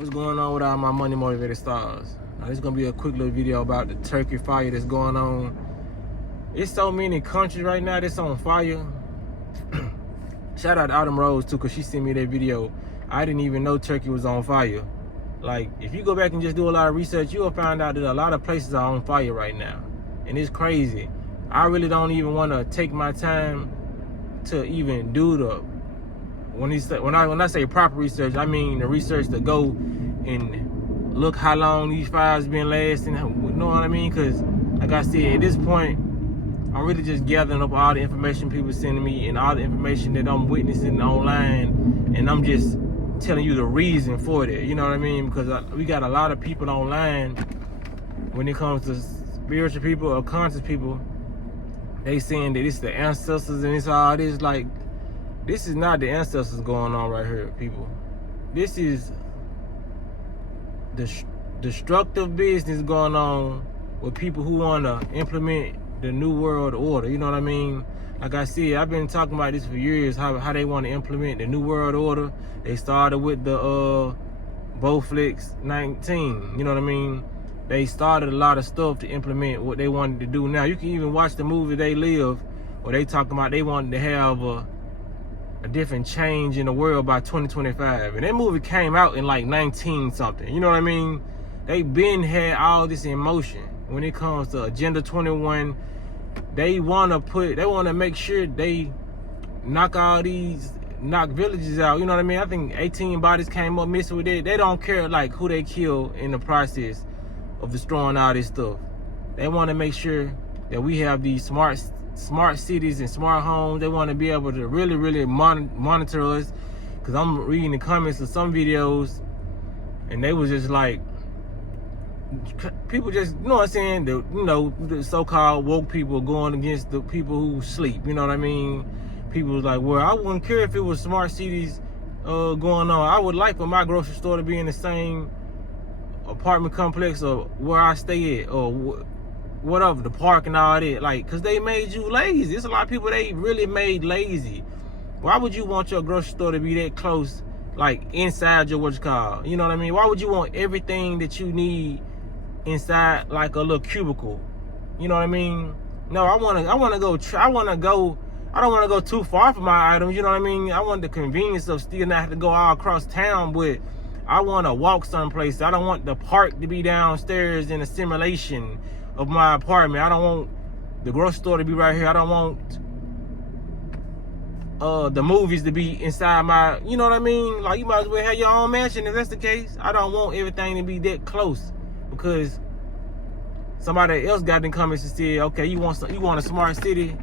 What's going on with all my money motivated stars? Now this is gonna be a quick little video about the Turkey fire that's going on. It's so many countries right now that's on fire. Shout out to Autumn Rose too, cause she sent me that video. I didn't even know Turkey was on fire. Like, if you go back and just do a lot of research, you'll find out that a lot of places are on fire right now. And it's crazy. I really don't even wanna take my time to even do the, when I say proper research, I mean the research to go and look how long these fires been lasting, you know what I mean? Because like I said, at this point, I'm really just gathering up all the information people sending me and all the information that I'm witnessing online, and I'm just telling you the reason for that, you know what I mean? Because we got a lot of people online, when it comes to spiritual people or conscious people, they saying that it's the ancestors and it's all this. Like, this is not the ancestors going on right here, people. This is the destructive business going on with people who want to implement the New World Order. You know what I mean? Like I said, I've been talking about this for years, how they want to implement the New World Order. They started with the Bowflex 19. You know what I mean? They started a lot of stuff to implement what they wanted to do. Now, you can even watch the movie They Live, where they talking about they wanted to have a different change in the world by 2025. And that movie came out in like 19 something. You know what I mean? They been had all this in motion. When it comes to Agenda 21, they want to make sure they knock villages out. You know what I mean? I think 18 bodies came up missing with it. They don't care like who they kill in the process of destroying all this stuff. They want to make sure that we have these smart cities and smart homes. They want to be able to really monitor us. Because I'm reading the comments of some videos, and they was just like, people just, you know what I'm saying, the so-called woke people going against the people who sleep. You know what I mean? People was like, well, I wouldn't care if it was smart cities going on. I would like for my grocery store to be in the same apartment complex or where I stay at, or whatever, the park and all that. Like, because they made you lazy. There's a lot of people they really made lazy. Why would you want your grocery store to be that close, like inside your you know what I mean? Why would you want everything that you need inside like a little cubicle? You know what I mean? No, I don't want to go too far for my items. You know what I mean? I want the convenience of still not have to go all across town, but I want to walk someplace. I don't want the park to be downstairs in a simulation of my apartment. I don't want the grocery store to be right here. I don't want the movies to be inside my, you know what I mean? Like, you might as well have your own mansion if that's the case. I don't want everything to be that close, because somebody else got in comments and said, okay, you want a smart city?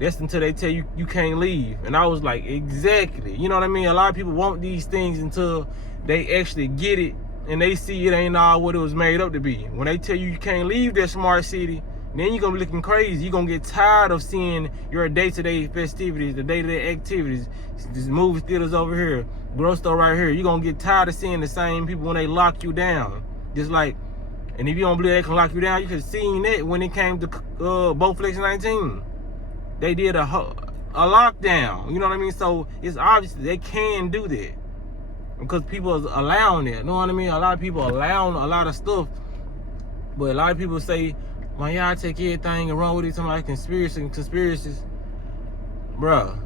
That's until they tell you you can't leave. And I was like, exactly. You know what I mean? A lot of people want these things until they actually get it and they see it ain't all what it was made up to be. When they tell you can't leave that smart city, then you're gonna be looking crazy. You're gonna get tired of seeing your day-to-day festivities, the day-to-day activities. These movie theaters over here, grocery store right here. You're gonna get tired of seeing the same people when they lock you down. Just like, and if you don't believe they can lock you down, you could have seen that when it came to Bowflex 19. They did a lockdown, you know what I mean? So it's obvious they can do that, because people are allowing it, you know what I mean? A lot of people allowing a lot of stuff, but a lot of people say, well, y'all take everything and run with it, something like conspiracies. Bruh,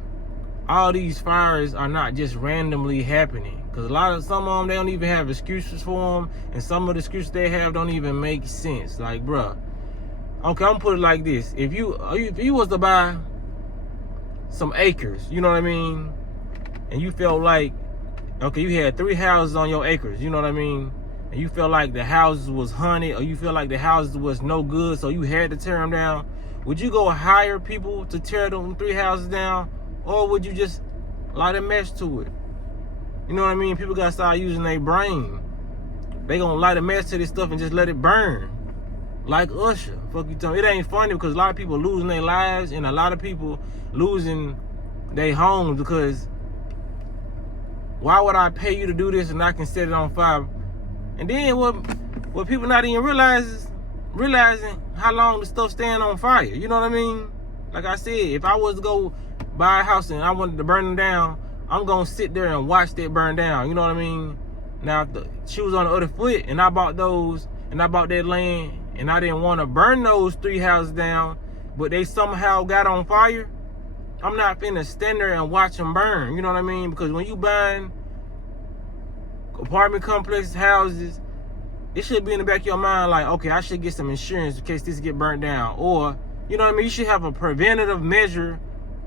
all these fires are not just randomly happening, because some of them, they don't even have excuses for them, and some of the excuses they have don't even make sense. Like, bruh, okay, I'm gonna put it like this. If you was to buy some acres, you know what I mean, and you felt like, okay, you had 3 houses on your acres, you know what I mean, and you felt like the houses was haunted, or you feel like the houses was no good, so you had to tear them down, would you go hire people to tear them 3 houses down, or would you just light a match to it? You know what I mean? People gotta start using their brain. They gonna light a match to this stuff and just let it burn. Like Usher. Fuck you telling me. It ain't funny, because a lot of people losing their lives, and a lot of people losing their homes, because why would I pay you to do this and I can set it on fire? And then what people not even realizing how long the stuff staying on fire. You know what I mean? Like I said, if I was to go buy a house and I wanted to burn it down, I'm gonna sit there and watch that burn down. You know what I mean? Now, if the shoe was on the other foot, and I bought those, and I bought that land, and I didn't want to burn those 3 houses down, but they somehow got on fire, I'm not finna stand there and watch them burn. You know what I mean? Because when you buying apartment complexes, houses, it should be in the back of your mind like, okay, I should get some insurance in case this get burnt down. Or, you know what I mean? You should have a preventative measure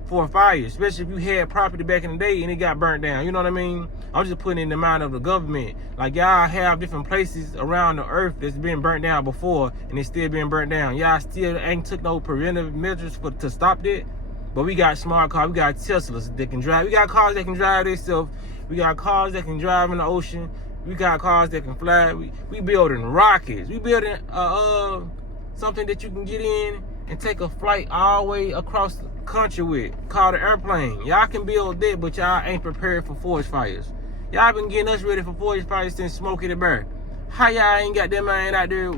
for a fire, especially if you had property back in the day and it got burnt down. You know what I mean? I'm just putting in the mind of the government. Like, y'all have different places around the earth that's been burnt down before and it's still being burnt down. Y'all still ain't took no preventive measures to stop that. But we got smart cars. We got Teslas that can drive. We got cars that can drive themselves. We got cars that can drive in the ocean. We got cars that can fly. We building rockets. We building something that you can get in and take a flight all the way across the country with, called an airplane. Y'all can build that, but y'all ain't prepared for forest fires. Y'all been getting us ready for forest fires since Smokey the Bear. How y'all ain't got that man out there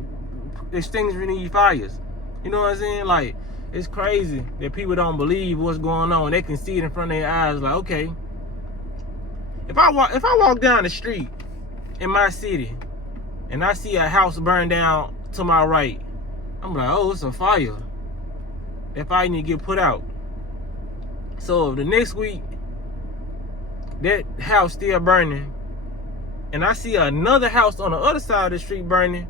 extinguishing these fires? You know what I'm saying? Like, it's crazy that people don't believe what's going on. They can see it in front of their eyes. Like, okay, if I walk down the street in my city and I see a house burn down to my right, I'm like, oh, it's a fire. That fire need to get put out. So the next week, that house still burning, and I see another house on the other side of the street burning,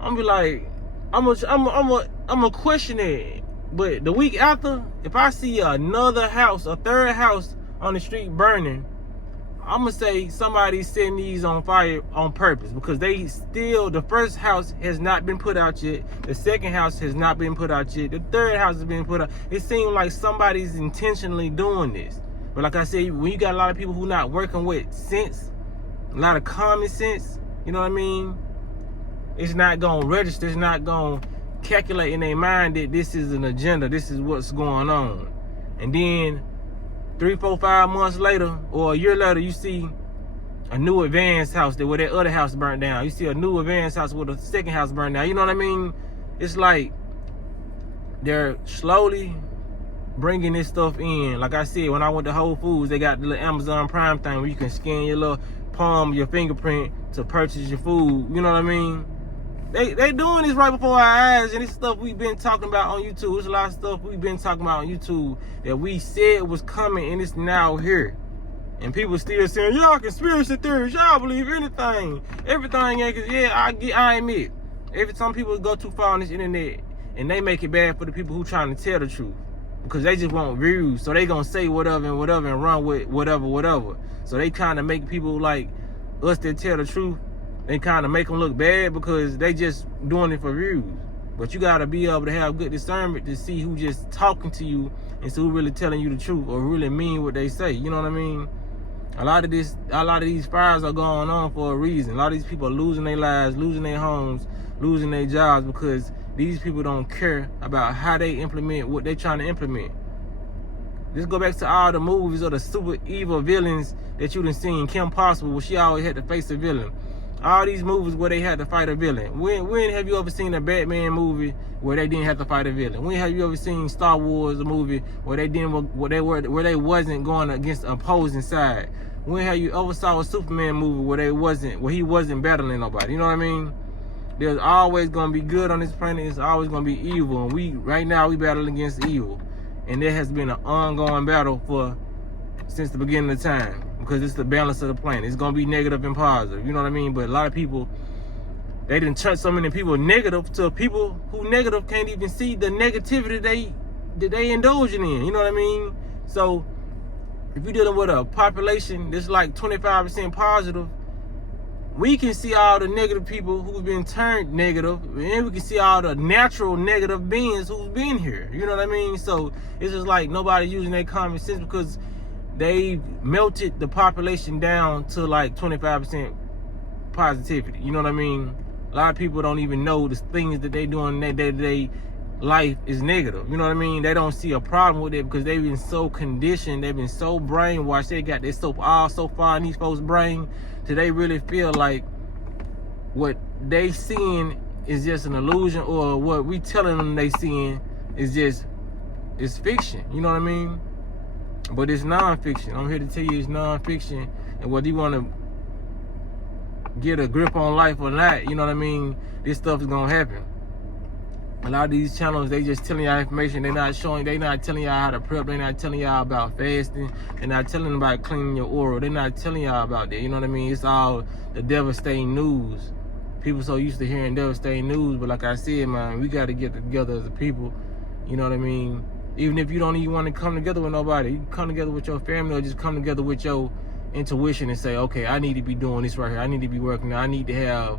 I'm be like, I'm gonna question it. But the week after, if I see another house, a third house on the street burning, I'm gonna say somebody's setting these on fire on purpose, because the first house has not been put out yet. The second house has not been put out yet. The third house has been put out. It seems like somebody's intentionally doing this. But like I said, when you got a lot of people who not working with sense, a lot of common sense, you know what I mean? It's not gonna register. It's not gonna calculate in their mind that this is an agenda. This is what's going on. And then 3, 4, 5 months later, or a year later, you see a new advanced house where that other house burnt down. You see a new advanced house where the second house burned down. You know what I mean? It's like they're slowly bringing this stuff in. Like I said, when I went to Whole Foods, they got the little Amazon Prime thing where you can scan your little palm, your fingerprint to purchase your food. You know what I mean? They doing this right before our eyes, and this stuff we've been talking about on YouTube. There's a lot of stuff we've been talking about on YouTube that we said was coming, and it's now here. And people still saying, y'all conspiracy theories, y'all believe anything. Everything ain't, yeah, I admit. Some people go too far on this internet, and they make it bad for the people who trying to tell the truth. Because they just want views, so they gonna say whatever and run with whatever. So they kind of make people like us that tell the truth, they kind of make them look bad because they just doing it for views. But you gotta be able to have good discernment to see who just talking to you and who really telling you the truth or really mean what they say. You know what I mean? A lot of these fires are going on for a reason. A lot of these people are losing their lives, losing their homes, losing their jobs because these people don't care about how they implement what they're trying to implement. Let's go back to all the movies of the super evil villains that you done seen. Kim Possible, where she always had to face a villain. All these movies where they had to fight a villain. When have you ever seen a Batman movie where they didn't have to fight a villain? When have you ever seen Star Wars, a movie where they wasn't going against the opposing side? When have you ever saw a Superman movie where he wasn't battling nobody? You know what I mean? There's always gonna be good on this planet. It's always gonna be evil, and right now we battling against evil, and there has been an ongoing battle since the beginning of time, because it's the balance of the planet. It's gonna be negative and positive. You know what I mean? But a lot of people, they didn't touch so many people negative to people who negative can't even see the negativity that they indulging in. You know what I mean? So if you're dealing with a population that's like 25% positive, we can see all the negative people who've been turned negative, and we can see all the natural negative beings who've been here. You know what I mean? So it's just like nobody using their common sense because they melted the population down to like 25% positivity. You know what I mean? A lot of people don't even know the things that they do in their day-to-day life is negative. You know what I mean? They don't see a problem with it because they've been so conditioned, they've been so brainwashed, they got their stuff all so far in these folks' brain till they really feel like what they seeing is just an illusion, or what we telling them they seeing is fiction. You know what I mean? But it's non-fiction. I'm here to tell you it's non-fiction, and whether you want to get a grip on life or not, you know what I mean, this stuff is gonna happen. A lot of these channels, they just telling y'all information. They not telling y'all how to prep. They not telling y'all about fasting. They're not telling about cleaning your oral. They're not telling y'all about that. You know what I mean? It's all the devastating news. People so used to hearing devastating news, but like I said, man, we got to get together as a people. You know what I mean? Even if you don't even want to come together with nobody, you can come together with your family or just come together with your intuition and say, okay, I need to be doing this right here. I need to be working. I need to have,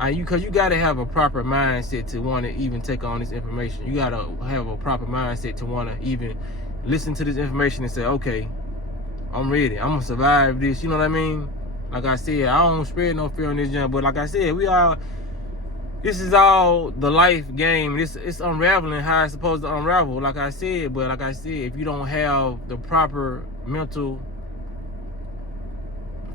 because you got to have a proper mindset to want to even take on this information. You got to have a proper mindset to want to even listen to this information and say, okay, I'm ready. I'm going to survive this. You know what I mean? Like I said, I don't spread no fear on this jump, but like I said, this is all the life game. It's unraveling how it's supposed to unravel, like I said. But like I said, if you don't have the proper mental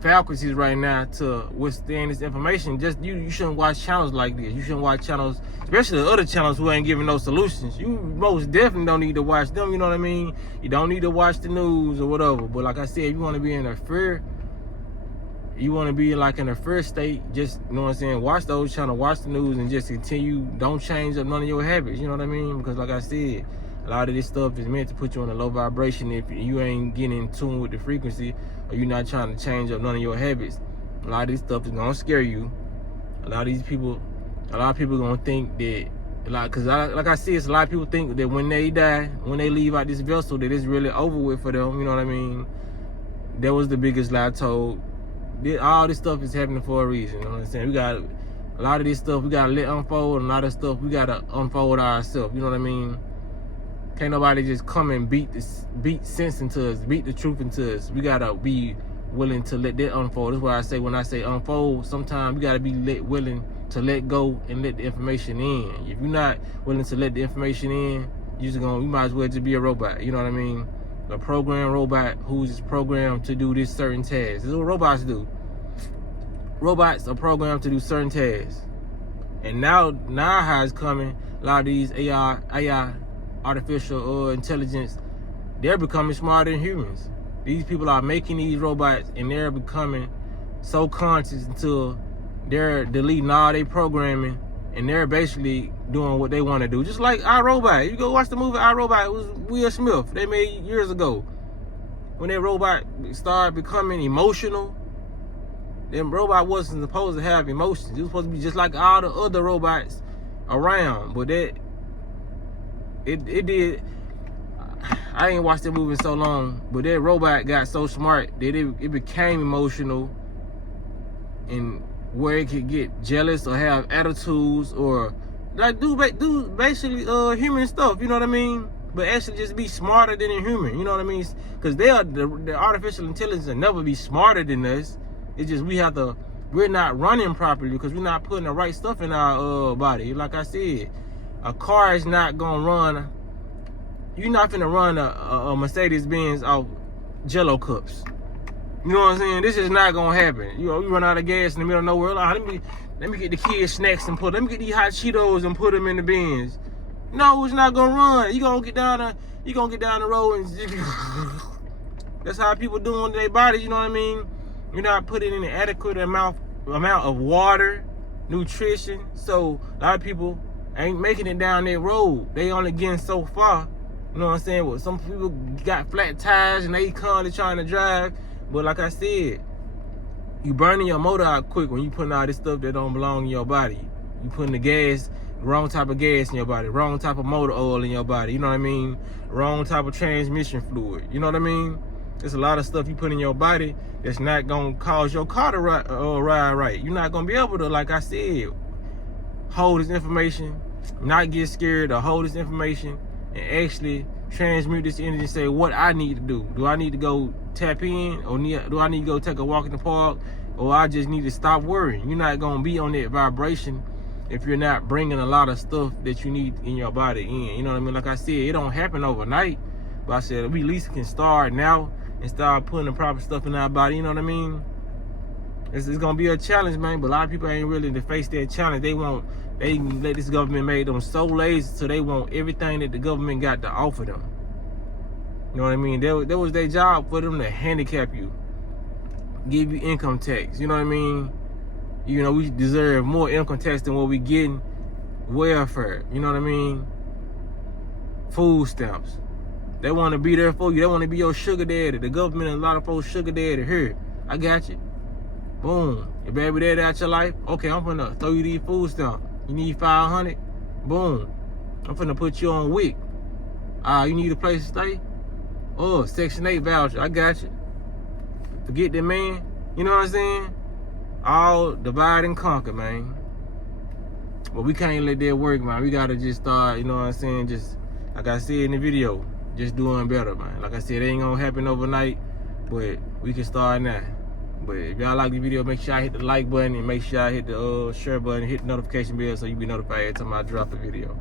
faculties right now to withstand this information, just you shouldn't watch channels like this. You shouldn't watch channels, especially the other channels who ain't giving no solutions. You most definitely don't need to watch them, you know what I mean? You don't need to watch the news or whatever. But like I said, if you want to be in a fear, you want to be like in a fear state, just, you know what I'm saying, watch those channels, watch the news, and just continue. Don't change up none of your habits, you know what I mean? Because like I said, a lot of this stuff is meant to put you on a low vibration. If you ain't getting in tune with the frequency, or you're not trying to change up none of your habits, a lot of this stuff is gonna scare you. A lot of people gonna think that, because like I said, it's a lot of people think that when they die, when they leave out this vessel, that it's really over with for them, you know what I mean? That was the biggest lie told. All this stuff is happening for a reason, you know what I'm saying? We got a lot of this stuff we gotta let unfold, and a lot of stuff we gotta unfold ourselves, you know what I mean? Can't nobody just come and beat sense into us, beat the truth into us. We gotta be willing to let that unfold. That's why I say, when I say unfold, sometimes you gotta be willing to let go and let the information in. If you're not willing to let the information in, you might as well just be a robot, you know what I mean? A programmed robot who's programmed to do this certain task. This is what robots do. Robots are programmed to do certain tasks. And now how it's coming, a lot of these AI, artificial intelligence, they're becoming smarter than humans. These people are making these robots, and they're becoming so conscious until they're deleting all their programming, and they're basically doing what they want to do. Just like iRobot. You go watch the movie iRobot. It was Will Smith. They made years ago. When that robot started becoming emotional, that robot wasn't supposed to have emotions. It was supposed to be just like all the other robots around. But it did. I ain't watched that movie in so long, but that robot got so smart that it became emotional, and where it could get jealous or have attitudes or like do basically human stuff, you know what I mean? But actually just be smarter than a human, you know what I mean? Because the artificial intelligence will never be smarter than us. It's just we're not running properly because we're not putting the right stuff in our body. Like I said, a car is not gonna run. You're not finna run a Mercedes-Benz off Jello cups. You know what I'm saying? This is not gonna happen. You know, you run out of gas in the middle of nowhere. Let me get the kids snacks and let me get these hot Cheetos and put them in the bins. No, it's not gonna run. You gonna get down the road and that's how people doing to their bodies. You know what I mean? You're not putting in an adequate amount of water, nutrition. So a lot of people ain't making it down that road. They only getting so far. You know what I'm saying? Well, some people got flat tires and they constantly trying to drive. But like I said, you burning your motor out quick when you putting all this stuff that don't belong in your body. You putting the wrong type of gas in your body, wrong type of motor oil in your body, you know what I mean? Wrong type of transmission fluid, you know what I mean? There's a lot of stuff you put in your body that's not gonna cause your car to ride right. You're not gonna be able to, like I said, hold this information, not get scared, or hold this information and actually transmute this energy and say what I need to do. Do I need to go tap in, or do I need to go take a walk in the park, or I just need to stop worrying? You're not gonna be on that vibration if you're not bringing a lot of stuff that you need in your body in. You know what I mean? Like I said, it don't happen overnight, but I said we at least can start now and start putting the proper stuff in our body. You know what I mean? It's gonna be a challenge, man, but a lot of people ain't willing to face that challenge. They let this government make them so lazy, so they want everything that the government got to offer them. You know what I mean? That was their job, for them to handicap you, give you income tax, you know what I mean? You know, we deserve more income tax than what we getting. Welfare, you know what I mean? Food stamps. They want to be there for you. They want to be your sugar daddy. The government and a lot of folks sugar daddy. Here, I got you. Boom. Your baby daddy out your life. Okay, I'm finna throw you these food stamps. You need 500. Boom. I'm finna put you on WIC. You need a place to stay? Oh, Section 8 voucher. I got you. Forget that, man. You know what I'm saying? All divide and conquer, man. But we can't let that work, man. We gotta just start, you know what I'm saying? Just, like I said in the video, just doing better, man. Like I said, it ain't gonna happen overnight, but we can start now. But if y'all like the video, make sure I hit the like button and make sure I hit the share button, hit the notification bell so you be notified every time I drop a video.